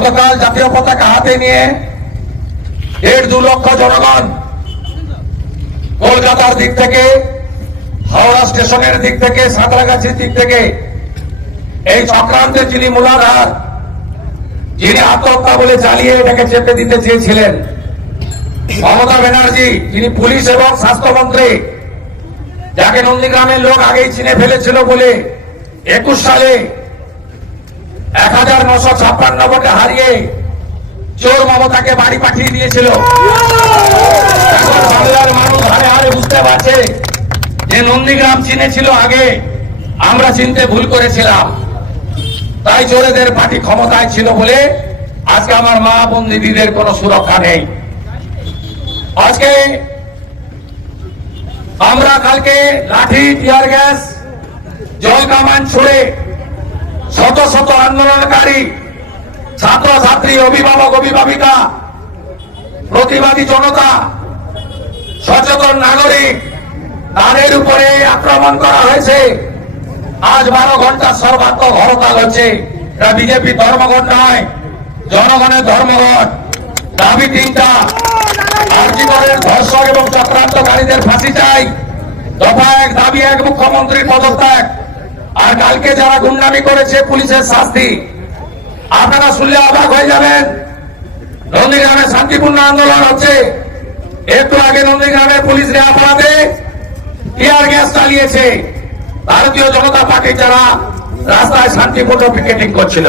গতকাল জাতীয় পতাকা হাতে নিয়ে দেড় দু লক্ষ জনগণ কলকাতার দিক থেকে, হাওড়া স্টেশনের দিক থেকে, সাঁতরাগাছির দিক থেকে, এই চক্রান্তে যিনি মূলাধার যিনি আত্মহত্যা বলে চালিয়ে এটাকে চেপে দিতে চেয়েছিলেন, মমতা ব্যানার্জি, যিনি পুলিশ এবং স্বাস্থ্যমন্ত্রী, যাকে নন্দীগ্রামের লোক আগেই চিনে ফেলেছিল বলে একুশ সালে এক হাজার নশো ছাপ্পান্ন ভোটে হারিয়ে চোর মমতাকে বাড়ি পাঠিয়ে দিয়েছিল। বাংলার মানুষ হারে হারে বুঝতে পারছে যে নন্দীগ্রাম চিনেছিল আগে, আমরা চিনতে ভুল করেছিলাম। তাই চোরেদের পার্টি ক্ষমতায় ছিল বলে আজকে আমার মা বোন দিদিদের কোনো সুরক্ষা নেই। আজকে আমরা কালকে লাঠি, টিয়ার গ্যাস, জল কামান ছুড়ে শত শত আন্দোলনকারী ছাত্র ছাত্রী অভিভাবক, অভিভাবিকা, প্রতিবাদী জনতা, সচেতন নাগরিক, তাদের উপরে আক্রমণ করা হয়েছে। আজ বারো ঘণ্টা সর্বাত্মক হরতাল হচ্ছে। এটা বিজেপি ধর্মঘট নয়, জনগণের ধর্মঘট। দাবি তিনটা। আর্জিকরের ধর্ষক এবং চক্রান্তকারীদের ফাঁসি চাই। দফা এক, দাবি এক, মুখ্যমন্ত্রীর পদত্যাগ। আর কালকে যারা গুন্ডামি করেছে পুলিশের শাস্তি, আপনারা শুনলে অবাক হয়ে যাবেন। নন্দীগ্রামে শান্তিপূর্ণ আন্দোলন হচ্ছে। একটু আগে নন্দীগ্রামের পুলিশ রেয়াপাড়াতে টিয়ার গ্যাস চালিয়েছে। ভারতীয় জনতা পার্টি যারা রাস্তায় শান্তিপূর্ণ পিকেটিং করছিল।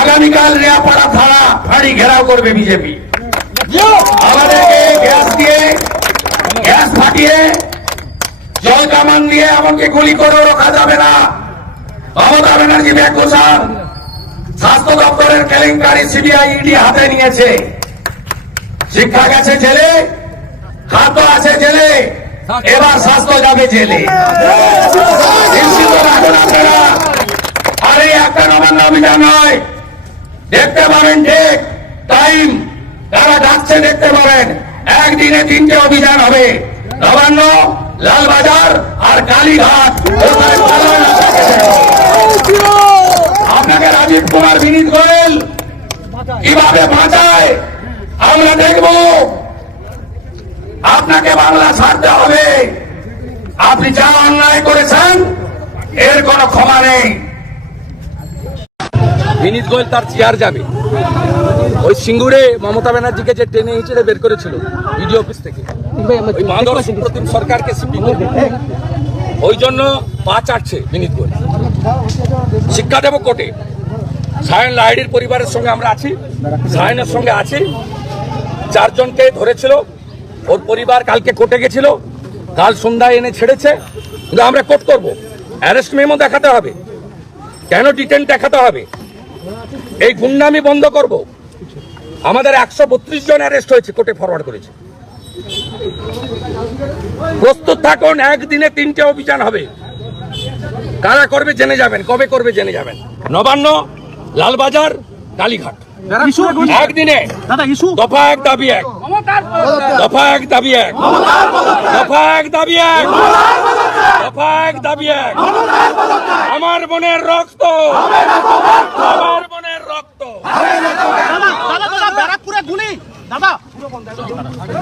আগামীকাল রেয়াপাড়া থানা ফাঁড়ি ঘেরাও করবে বিজেপি। আমাদেরকে গ্যাস দিয়ে, গ্যাস ফাটিয়ে জল কামান দিয়ে এমনকি গুলি করেও রোখা যাবে না। মমতা ব্যানার্জি ব্যাকুশান স্বাস্থ্য দপ্তরের কেলেঙ্কারি সিবিআই ইডি হাতে নিয়েছে। শিক্ষা গেছে জেলে, খাদ্য আছে জেলে, এবার স্বাস্থ্য যাবে জেলে। আর এই একটা নবান্ন অভিযান নয়। দেখতে পাবেন ঠিক, টাইম। তারা ডাকছে দেখতে পাবেন। একদিনে তিনটে অভিযান হবে। নবান্ন লালবাজার আর কালীঘাট আপনাকে রাজীব কুমার বিনীত গোয়েল কীভাবে বাঁচায়, আমরা দেখব। আপনাকে বাংলা ছাড়তে হবে। আপনি যা অন্যায় করেছেন, এর কোনো ক্ষমা নেই। বিনীত গোয়েল তার চেয়ার যাবে। ওই সিঙ্গুরে মমতা ব্যানার্জিকে যে টেনে হিচড়ে বের করেছিল বিডিও অফিস থেকে ওই সুপ্রতিম সরকারকে সিপি ওই জন্য পা চাটছে বিনীত গোয়েল। শিক্ষা দেব কোর্টে। সায়ন লাহিড়ির পরিবারের সঙ্গে আমরা আছি। সায়নের সঙ্গে আছি। চারজনকে ধরেছিল। ওর পরিবার কালকে কোর্টে গেছিল। কাল সন্ধ্যায় এনে ছেড়েছে। কিন্তু আমরা কোর্ট করব। অ্যারেস্ট মেমো দেখাতে হবে। কেন ডিটেন দেখাতে হবে? এই গুন্ডামি বন্ধ করব। আমাদের একশো বত্রিশ জন অ্যারেস্ট হয়েছে কোর্টে ফরওয়ার্ড করেছে। প্রস্তুত থাকুন একদিনে তিনটে অভিযান হবে। কারা করবে জেনে যাবেন কবে করবে জেনে যাবেন। নবান্ন লালবাজার কালীঘাট। একদিনে। দাদা দফা এক দাবি এক। দফা এক দাবি এক। দফা এক দাবি এক। দফা এক দাবি এক। আমার বোনের রক্ত। আমার বোনের রক্ত